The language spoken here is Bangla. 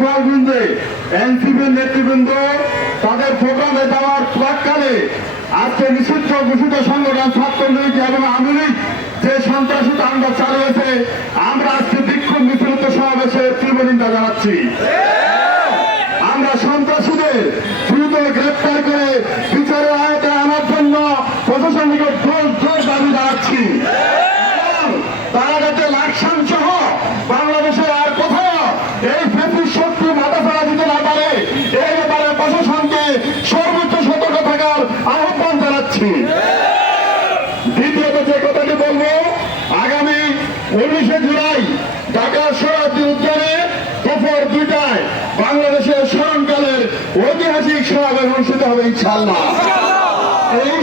গোপালগঞ্জে এনসিপির নেতৃবৃন্দ তাদের প্রোগ্রামে যাওয়ার প্রাককালে আজকে নিষিদ্ধ ঘোষিত সংগঠন ছাত্রলীগ এবং আওয়ামী লীগ যে সন্ত্রাসী তাণ্ডব চালিয়েছে, আমরা আজকে বিক্ষোভ মিছিল সমাবেশে তীব্র নিন্দা জানাচ্ছি। আমরা সন্ত্রাসীদের দ্রুত গ্রেপ্তার করে বিচারের আওতায় আনার জন্য প্রশাসনিক জোর দাবি জানাচ্ছি। তারা যাতে লাকসাম সহ বাংলাদেশের আর কোথাও এই ফ্যাসিস্ট শক্তি মাথা ফেলা দিতে না পারে, এই ব্যাপারে প্রশাসনকে সর্বোচ্চ সতর্ক থাকার আহ্বান জানাচ্ছি। দ্বিতীয়ত যে কথাটি বলবো, আগামী 19শে জুলাই ঢাকার শরীয়তপুর উদ্যানে দুপুর 2টায় বাংলাদেশের স্মরণকালের ঐতিহাসিক সমাবেশ অনুষ্ঠিত হবে ইনশাআল্লাহ। এই